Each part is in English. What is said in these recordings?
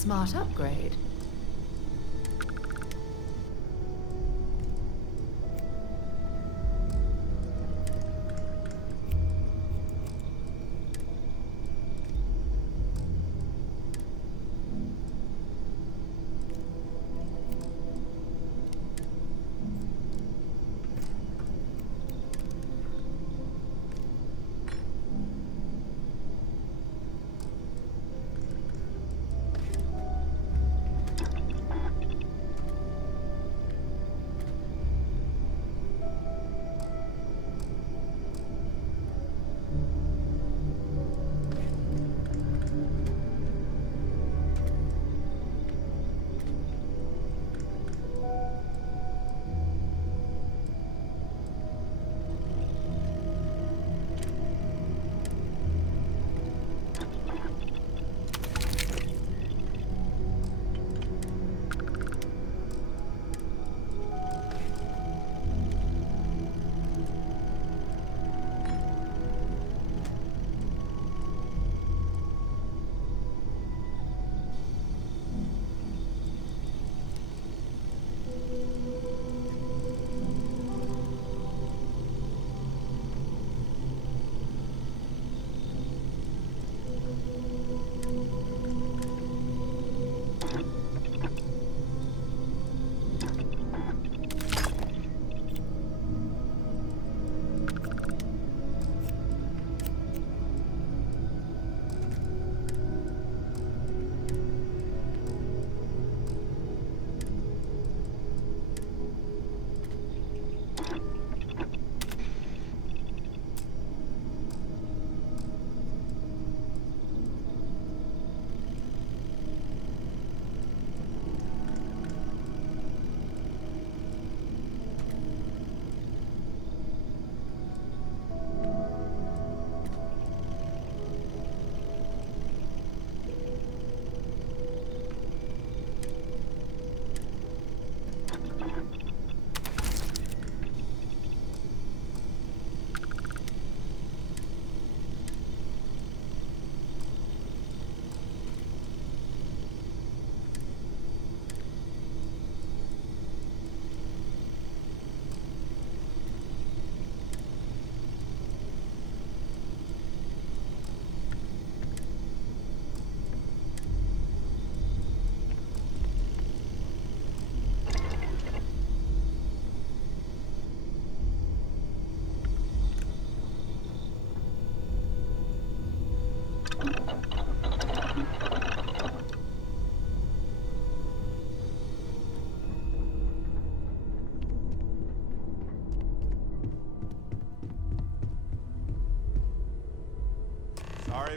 smart upgrade.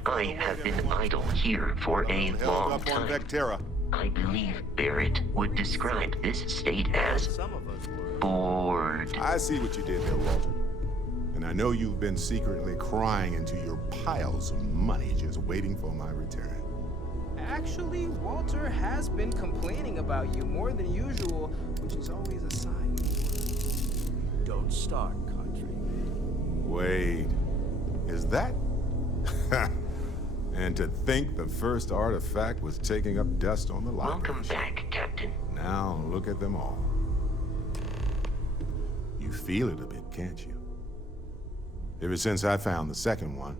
I have been idle here for a long time. I believe Barrett would describe this state as bored. I see what you did there, Walter. And I know you've been secretly crying into your piles of money just waiting for my return. Actually, Walter has been complaining about you more than usual, which is always a sign. Don't start, country. Wait, is that? And to think the first artifact was taking up dust on the library. Welcome back, Captain. Now look at them all. You feel it a bit, can't you? Ever since I found the second one,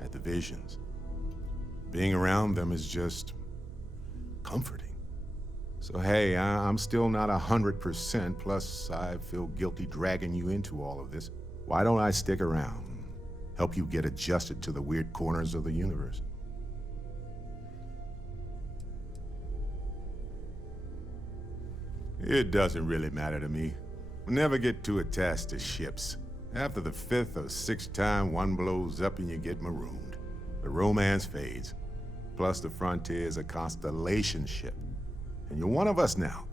had the visions. Being around them is just comforting. So hey, I'm still not 100%, plus I feel guilty dragging you into all of this. Why don't I stick around? Help you get adjusted to the weird corners of the universe. It doesn't really matter to me. We never get too attached to ships. After the 5th or 6th time one blows up and you get marooned, the romance fades. Plus the Frontier is a constellation ship. And you're one of us now.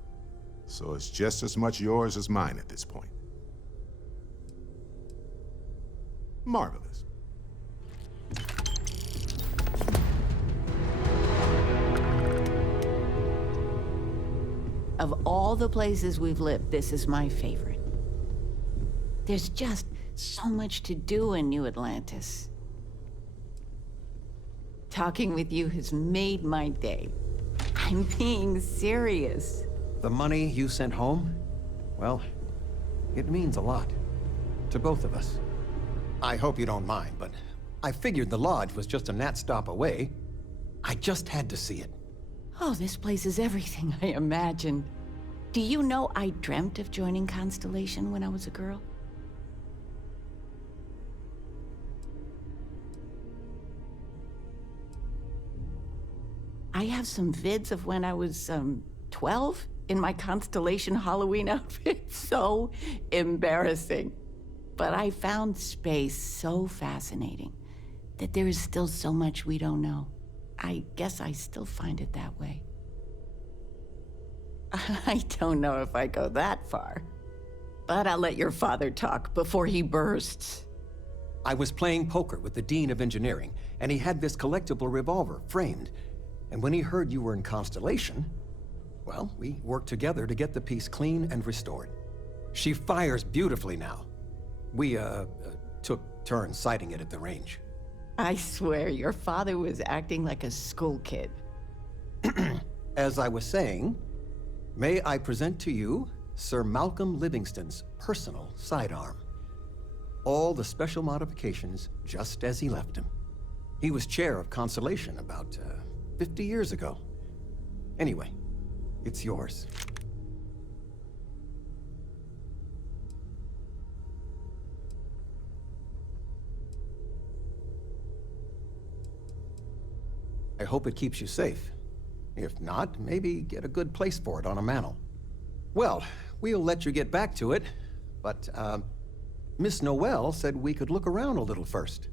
So it's just as much yours as mine at this point. Marvelous. Of all the places we've lived, this is my favorite. There's just so much to do in New Atlantis. Talking with you has made my day. I'm being serious. The money you sent home, well, it means a lot. To both of us. I hope you don't mind, but I figured the lodge was just a gnat stop away. I just had to see it. Oh, this place is everything I imagined. Do you know I dreamt of joining Constellation when I was a girl? I have some vids of when I was, 12 in my Constellation Halloween outfit. So embarrassing. But I found space so fascinating that there is still so much we don't know. I guess I still find it that way. I don't know if I go that far, but I'll let your father talk before he bursts. I was playing poker with the Dean of Engineering, and he had this collectible revolver framed. And when he heard you were in Constellation, well, we worked together to get the piece clean and restored. She fires beautifully now. We, took turns sighting it at the range. I swear, your father was acting like a school kid. As I was saying, may I present to you Sir Malcolm Livingston's personal sidearm. All the special modifications just as he left him. He was chair of Constellation about, 50 years ago. Anyway, it's yours. I hope it keeps you safe. If not, maybe get a good place for it on a mantle. Well, we'll let you get back to it, but, Miss Noel said we could look around a little first.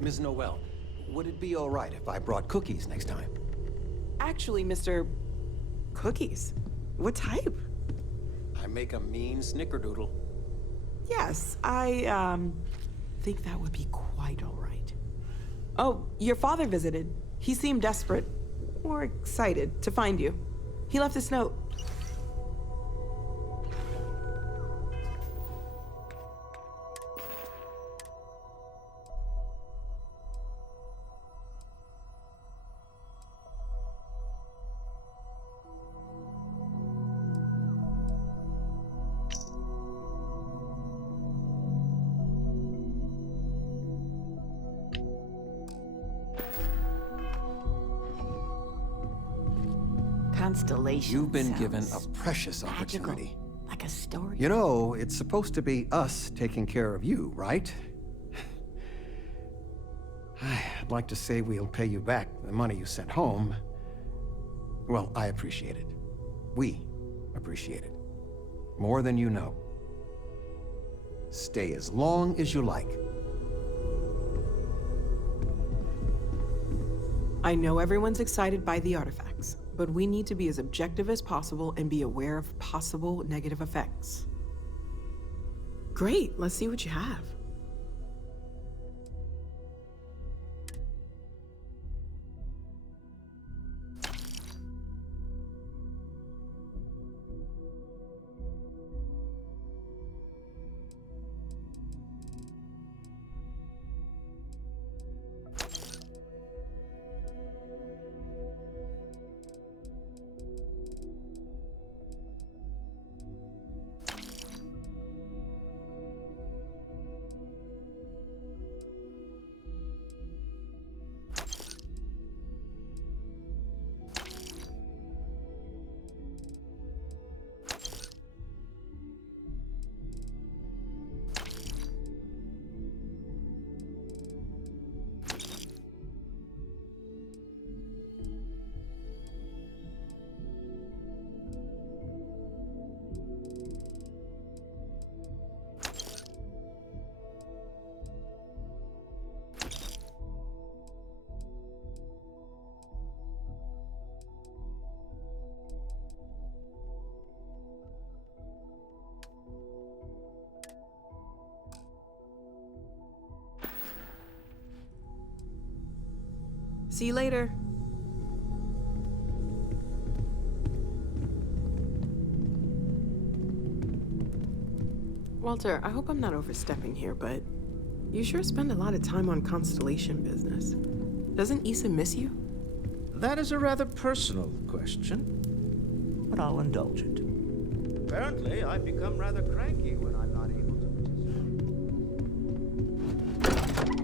Ms. Noel, would it be all right if I brought cookies next time? Actually, Mr. Cookies? What type? I make a mean snickerdoodle. Yes, I, think that would be quite all right. Oh, your father visited. He seemed desperate, or excited, to find you. He left this note. Constellation. You've been given a sounds precious magical, opportunity. like a story. You know, it's supposed to be us taking care of you, right? I'd like to say we'll pay you back the money you sent home. Well, I appreciate it. We appreciate it. More than you know. Stay as long as you like. I know everyone's excited by the artifacts, but we need to be as objective as possible and be aware of possible negative effects. Great, let's see what you have. See you later. Walter, I hope I'm not overstepping here, but you sure spend a lot of time on Constellation business. Doesn't Issa miss you? That is a rather personal question, but I'll indulge it. Apparently, I've become rather cranky when I'm not able to participate.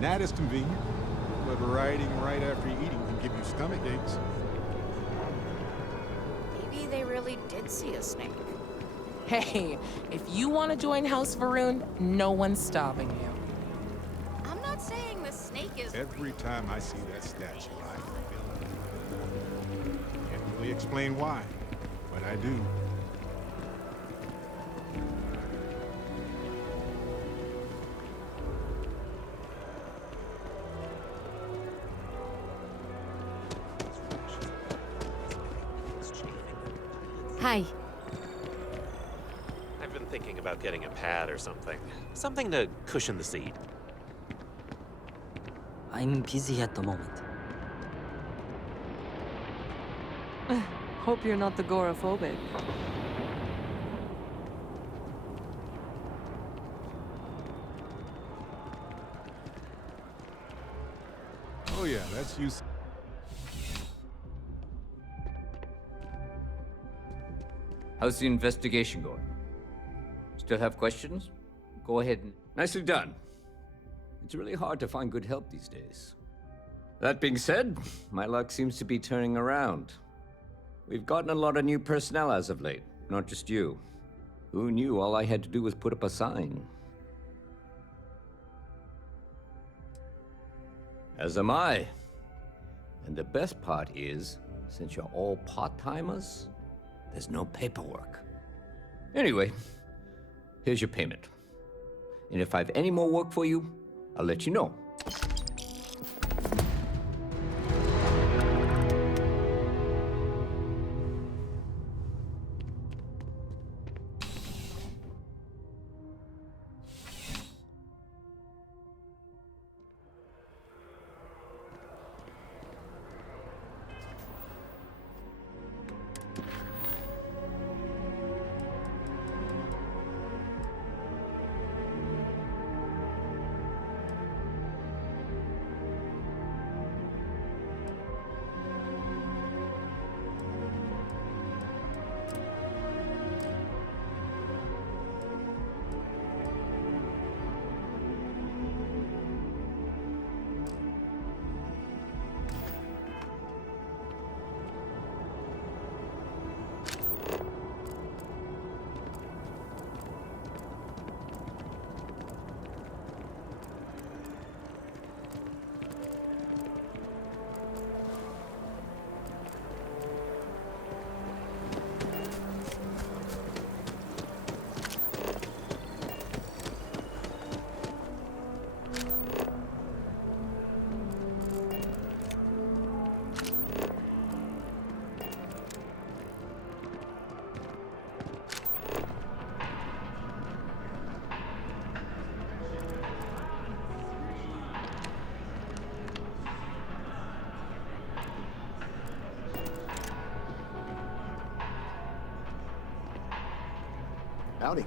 That is convenient, but riding right after eating can give you stomach aches. Maybe they really did see a snake. Hey, if you want to join House Varun, no one's stopping you. I'm not saying the snake is. Every time I see that statue, I can't really explain why, but I do. Hi. I've been thinking about getting a pad or something. Something to cushion the seat. I'm busy at the moment. Hope you're not the agoraphobic. Oh yeah, that's you. How's the investigation going? Still have questions? Go ahead and... Nicely done. It's really hard to find good help these days. That being said, my luck seems to be turning around. We've gotten a lot of new personnel as of late, not just you. Who knew all I had to do was put up a sign? As am I. And the best part is, since you're all part-timers, there's no paperwork. Anyway, here's your payment. And if I have any more work for you, I'll let you know. Howdy.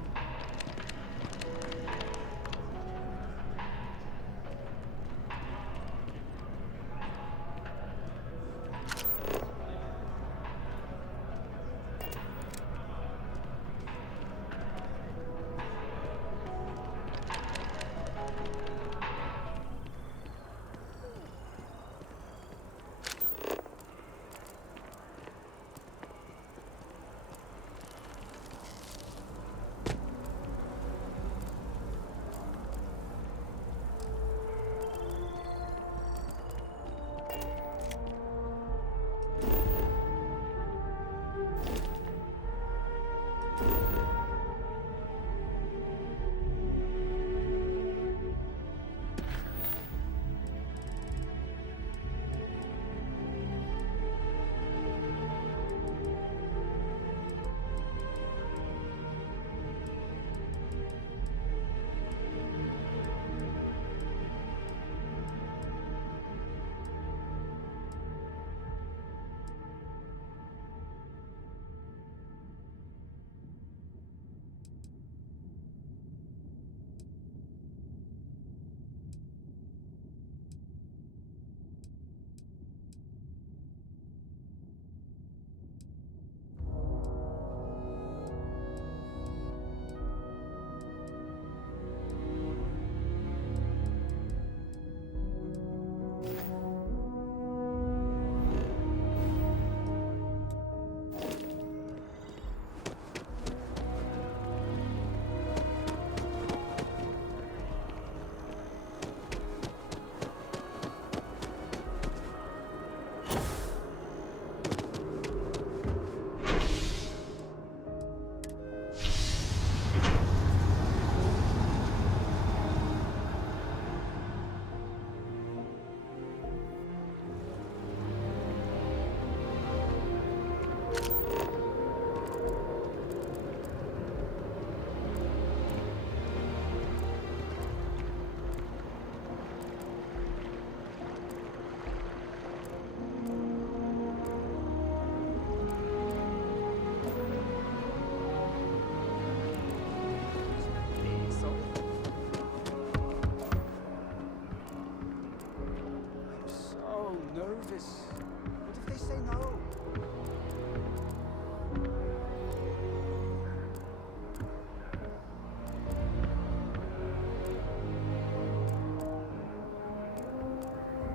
Nervous. What if they say no?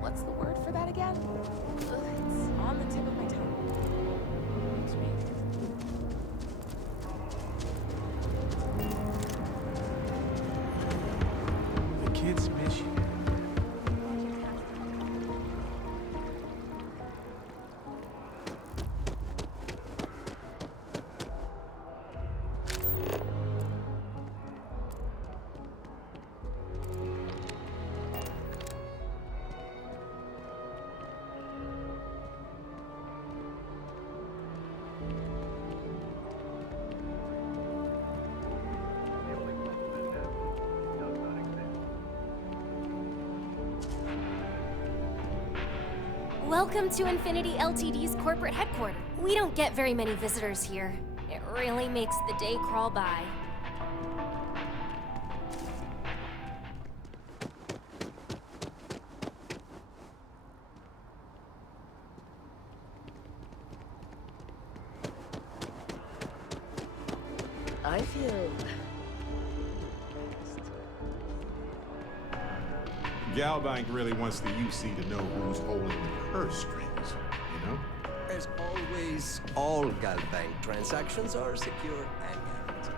What's the word for that again? Ugh, it's on the tip of my tongue. It's me. The kids miss you. Welcome to Infinity Ltd's corporate headquarters. We don't get very many visitors here. It really makes the day crawl by. I feel... Galbank really wants the UC to know who's holding the purse strings, you know? As always, all Galbank transactions are secure and guaranteed.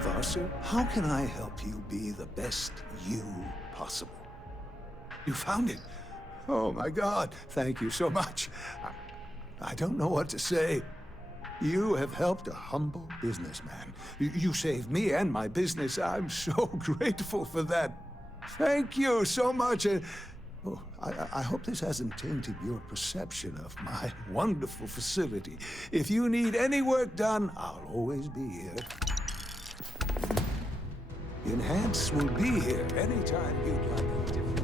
Varsu, how can I help you be the best you possible? You found it? Oh my God, thank you so much. I don't know what to say. You have helped a humble businessman. You saved me and my business. I'm so grateful for that. Thank you so much. Oh, I hope this hasn't tainted your perception of my wonderful facility. If you need any work done, I'll always be here. Enhance will be here anytime you'd like a different.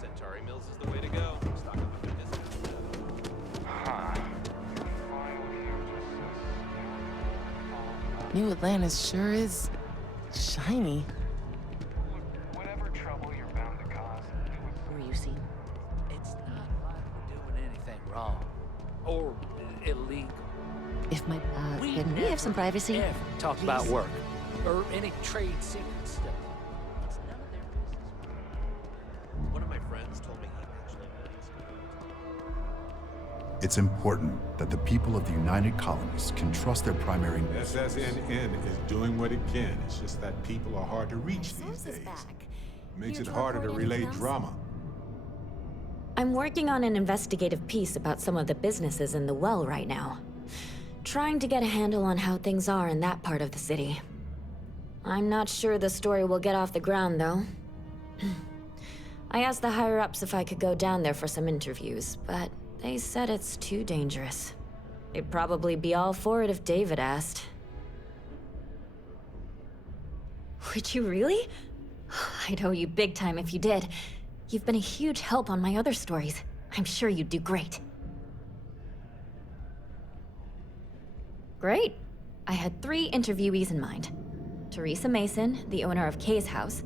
Centauri Mills is the way to go. Stock up on New Atlantis sure is shiny. Whatever trouble you're bound to cause, Who are you seeing? It's not like we're doing anything wrong or illegal. If my, can we have some privacy? Never talk please? about work or any trade secret stuff. It's none of their business. One of my friends told me he actually It's important that the people of the United Colonies can trust their primary... SSNN is doing what it can. It's just that people are hard to reach these days. Makes it harder to relay drama. I'm working on an investigative piece about some of the businesses in the well right now. Trying to get a handle on how things are in that part of the city. I'm not sure the story will get off the ground, though. I asked the higher-ups if I could go down there for some interviews, but they said it's too dangerous. They'd probably be all for it if David asked. Would you really? I'd owe you big time if you did. You've been a huge help on my other stories. I'm sure you'd do great. Great. I had 3 interviewees in mind. Teresa Mason, the owner of Kay's house,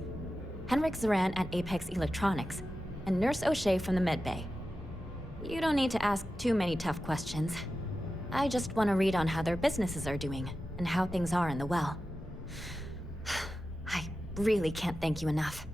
Henrik Zaran at Apex Electronics, and Nurse O'Shea from the medbay. You don't need to ask too many tough questions. I just want to read on how their businesses are doing, and how things are in the well. I really can't thank you enough.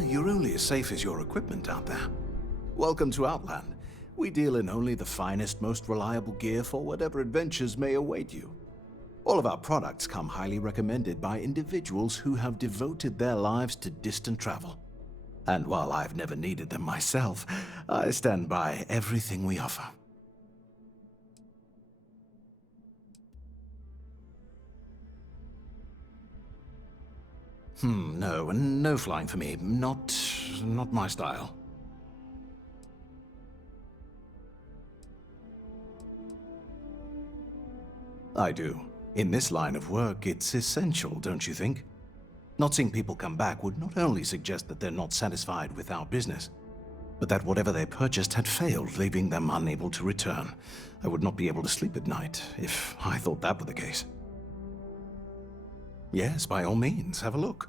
You're only as safe as your equipment out there. Welcome to Outland. We deal in only the finest, most reliable gear for whatever adventures may await you. All of our products come highly recommended by individuals who have devoted their lives to distant travel. And while I've never needed them myself, I stand by everything we offer. No flying for me. Not my style. I do. In this line of work, it's essential, don't you think? Not seeing people come back would not only suggest that they're not satisfied with our business, but that whatever they purchased had failed, leaving them unable to return. I would not be able to sleep at night if I thought that were the case. Yes, by all means, have a look.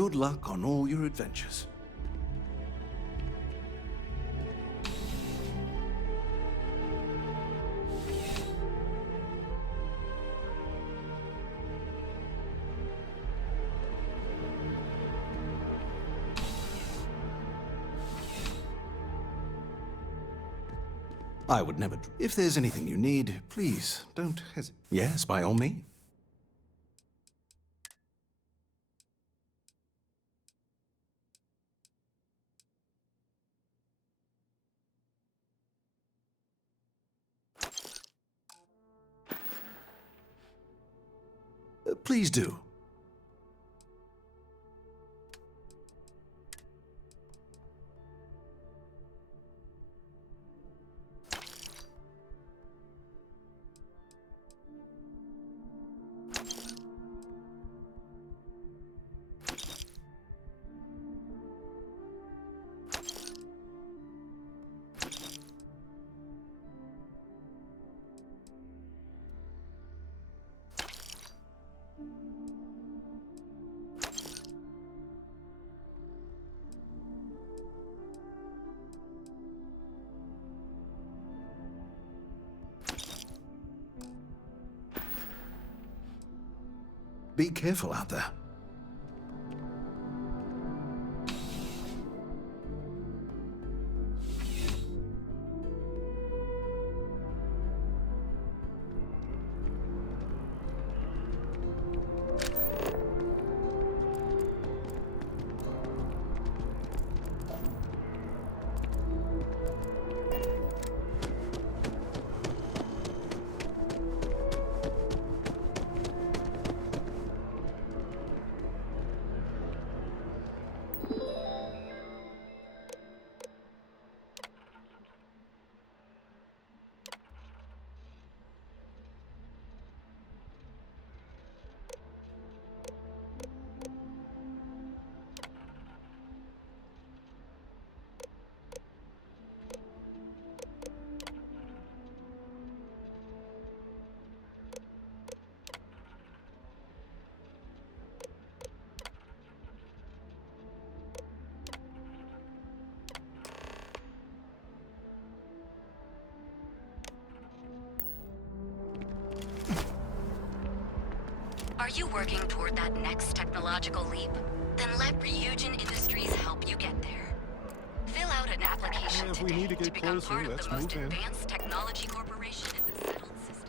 good luck on all your adventures. I would never. If there's anything you need, please don't hesitate. Yes, by all means. Please do. Be careful out there. Are you working toward that next technological leap? Then let Ryujin Industries help you get there. Fill out an application If we today need to get become closer, part of let's the most move in. advanced technology corporation in the settled systems.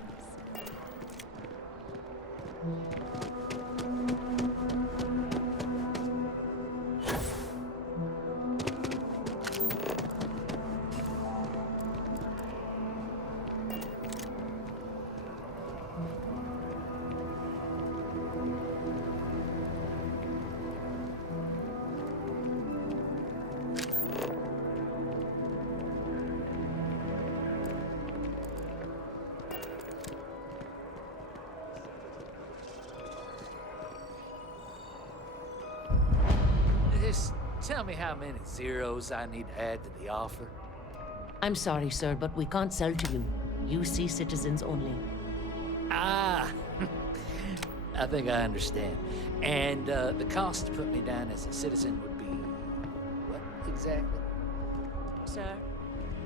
Just tell me how many zeros I need to add to the offer. I'm sorry, sir, but we can't sell to you. UC citizens only. Ah, I think I understand. And the cost to put me down as a citizen would be what exactly? Sir,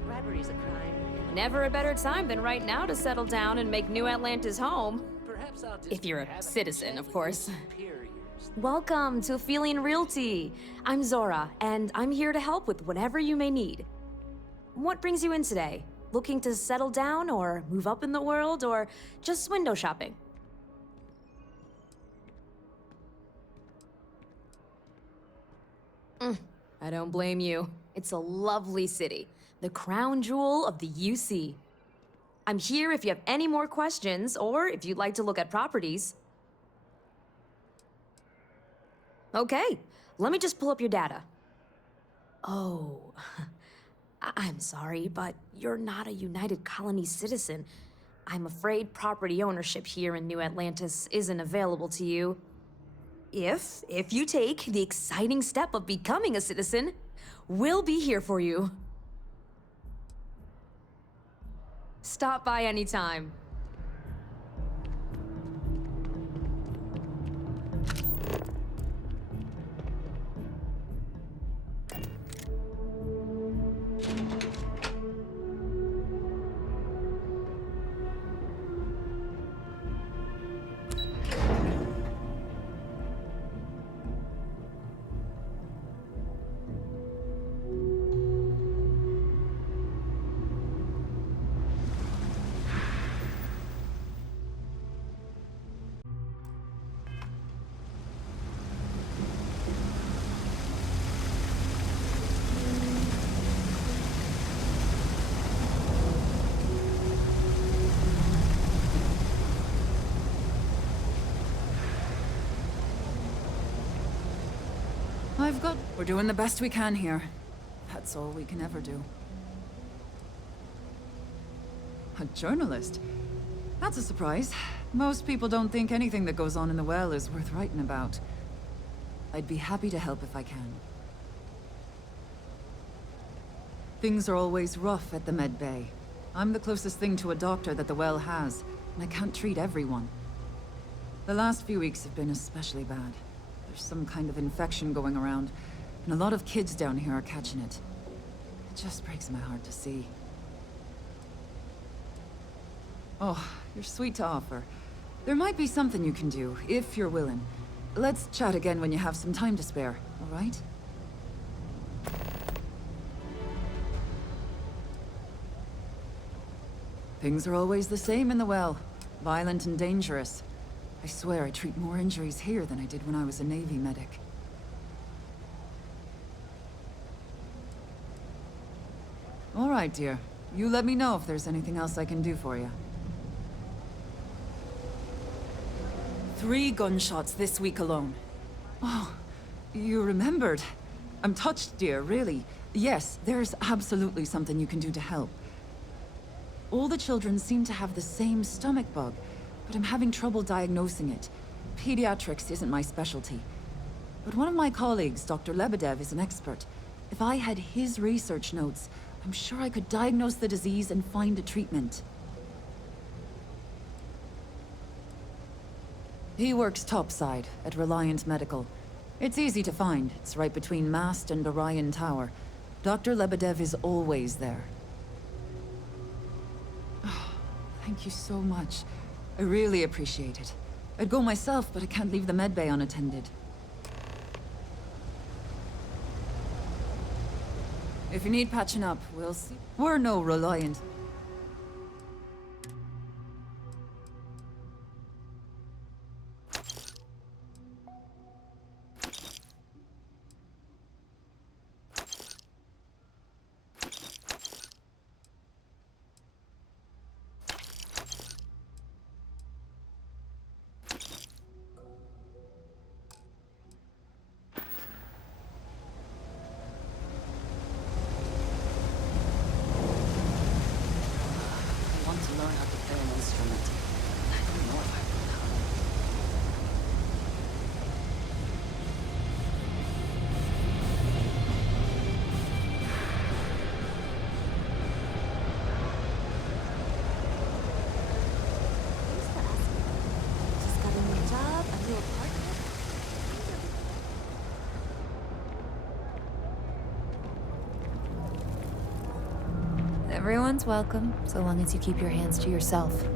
bribery's a crime. Never a better time than right now to settle down and make New Atlantis home. Perhaps I'll just If you're a citizen, of course. superiors. Welcome to Aphelion Realty. I'm Zora, and I'm here to help with whatever you may need. What brings you in today? Looking to settle down, or move up in the world, or just window shopping? I don't blame you. It's a lovely city, the crown jewel of the UC. I'm here if you have any more questions, or if you'd like to look at properties. Okay, let me just pull up your data. Oh, I'm sorry, but you're not a United Colony citizen. I'm afraid property ownership here in New Atlantis isn't available to you. If you take the exciting step of becoming a citizen, we'll be here for you. Stop by anytime. We've got... We're doing the best we can here. That's all we can ever do. A journalist? That's a surprise. Most people don't think anything that goes on in the well is worth writing about. I'd be happy to help if I can. Things are always rough at the med bay. I'm the closest thing to a doctor that the well has, and I can't treat everyone. The last few weeks have been especially bad. There's some kind of infection going around, and a lot of kids down here are catching it. It just breaks my heart to see. Oh, you're sweet to offer. There might be something you can do, if you're willing. Let's chat again when you have some time to spare, all right? Things are always the same in the well. Violent and dangerous. I swear I treat more injuries here than I did when I was a Navy medic. All right, dear. You let me know if there's anything else I can do for you. 3 gunshots this week alone. Oh, you remembered. I'm touched, dear, really. Yes, there's absolutely something you can do to help. All the children seem to have the same stomach bug, but I'm having trouble diagnosing it. Pediatrics isn't my specialty. But one of my colleagues, Dr. Lebedev, is an expert. If I had his research notes, I'm sure I could diagnose the disease and find a treatment. He works topside at Reliant Medical. It's easy to find. It's right between Mast and Orion Tower. Dr. Lebedev is always there. Oh, thank you so much. I really appreciate it. I'd go myself, but I can't leave the medbay unattended. If you need patching up, we'll see. We're no Reliant. Everyone's welcome, so long as you keep your hands to yourself.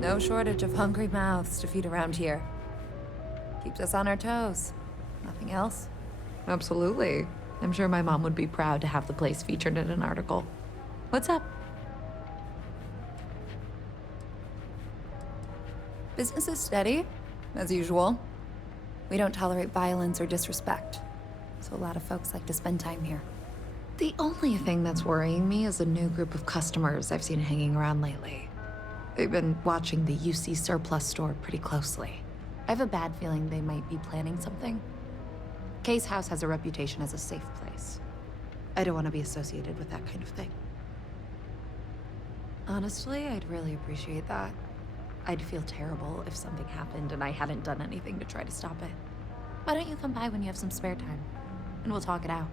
No shortage of hungry mouths to feed around here. Keeps us on our toes. Nothing else? Absolutely. I'm sure my mom would be proud to have the place featured in an article. What's up? Business is steady, as usual. We don't tolerate violence or disrespect, so a lot of folks like to spend time here. The only thing that's worrying me is a new group of customers I've seen hanging around lately. They've been watching the UC Surplus store pretty closely. I have a bad feeling they might be planning something. Kay's house has a reputation as a safe place. I don't want to be associated with that kind of thing. Honestly, I'd really appreciate that. I'd feel terrible if something happened and I hadn't done anything to try to stop it. Why don't you come by when you have some spare time, and we'll talk it out.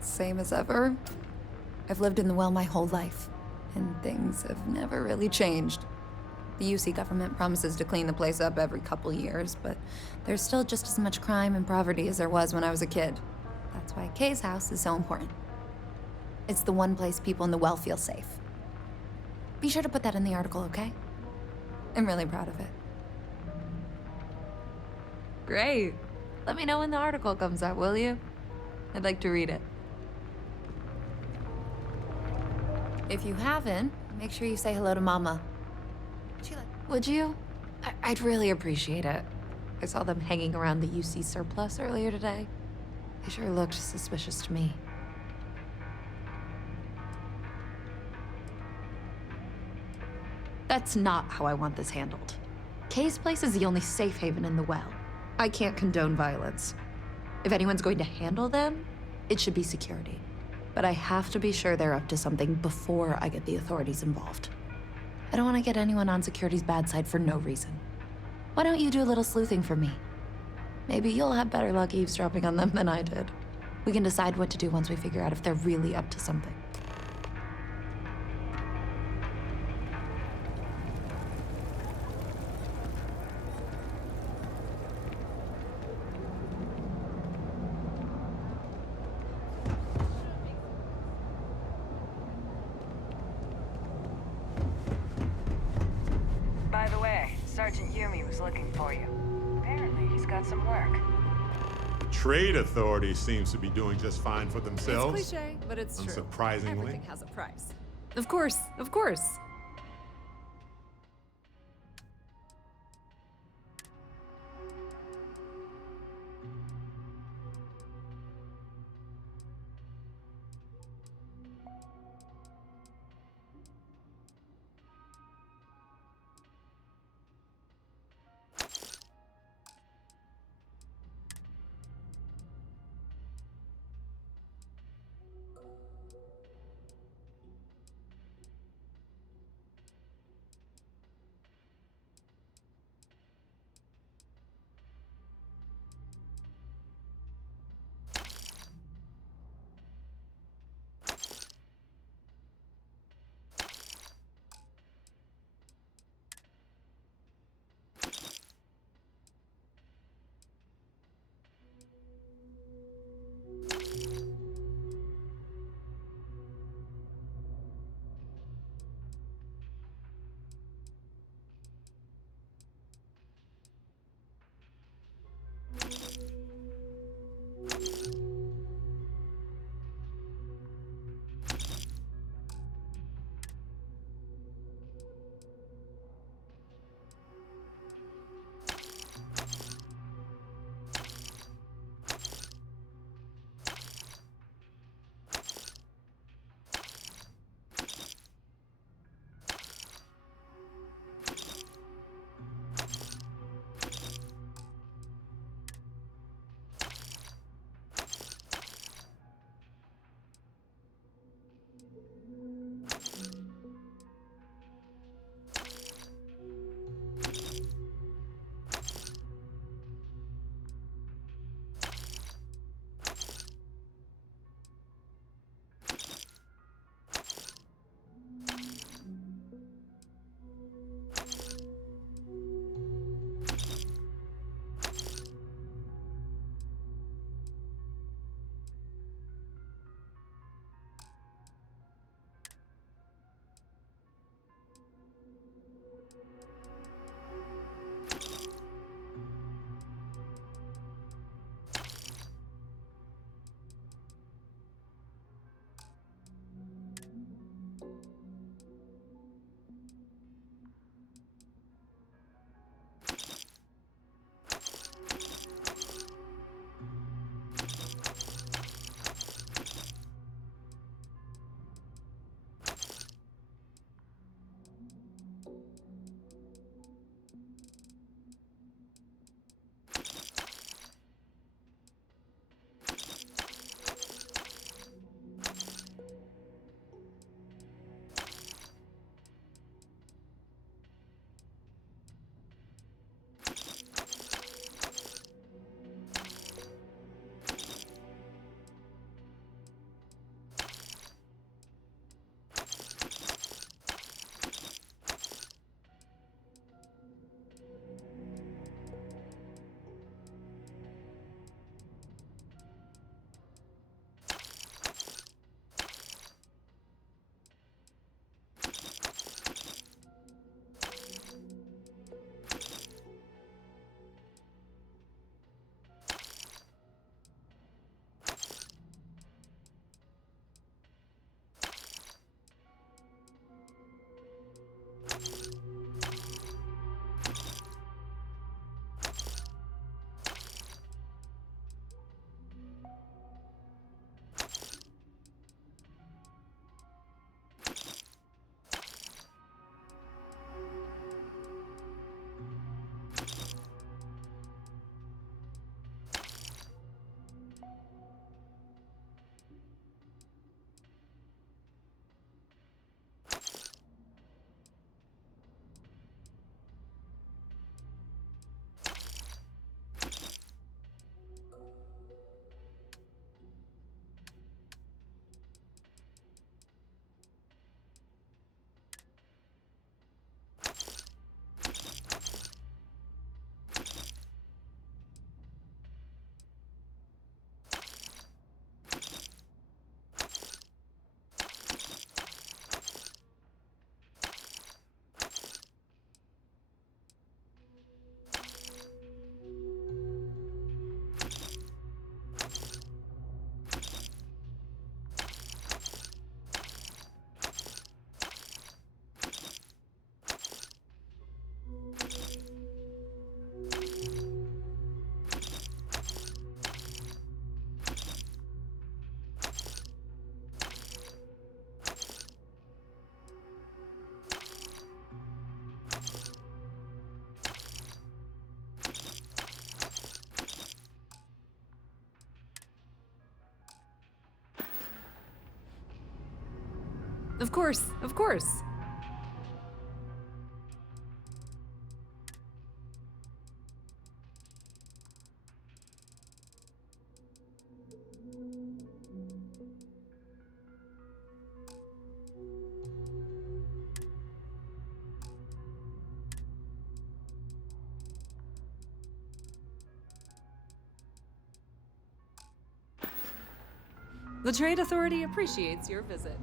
Same as ever. I've lived in the well my whole life, and things have never really changed. The UC government promises to clean the place up every couple years, but there's still just as much crime and poverty as there was when I was a kid. That's why Kay's house is so important. It's the one place people in the well feel safe. Be sure to put that in the article, okay? I'm really proud of it. Great. Let me know when the article comes out, will you? I'd like to read it. If you haven't, make sure you say hello to Mama. Would you? I'd really appreciate it. I saw them hanging around the UC Surplus earlier today. They sure looked suspicious to me. That's not how I want this handled. Kay's place is the only safe haven in the well. I can't condone violence. If anyone's going to handle them, it should be security. But I have to be sure they're up to something before I get the authorities involved. I don't want to get anyone on security's bad side for no reason. Why don't you do a little sleuthing for me? Maybe you'll have better luck eavesdropping on them than I did. We can decide what to do once we figure out if they're really up to something. By the way, Sergeant Yumi was looking for you. Apparently, he's got some work. The trade authority seems to be doing just fine for themselves. It's cliche, but it's true. Unsurprisingly. Everything has a price. Of course, of course. Of course, of course. The Trade Authority appreciates your visit.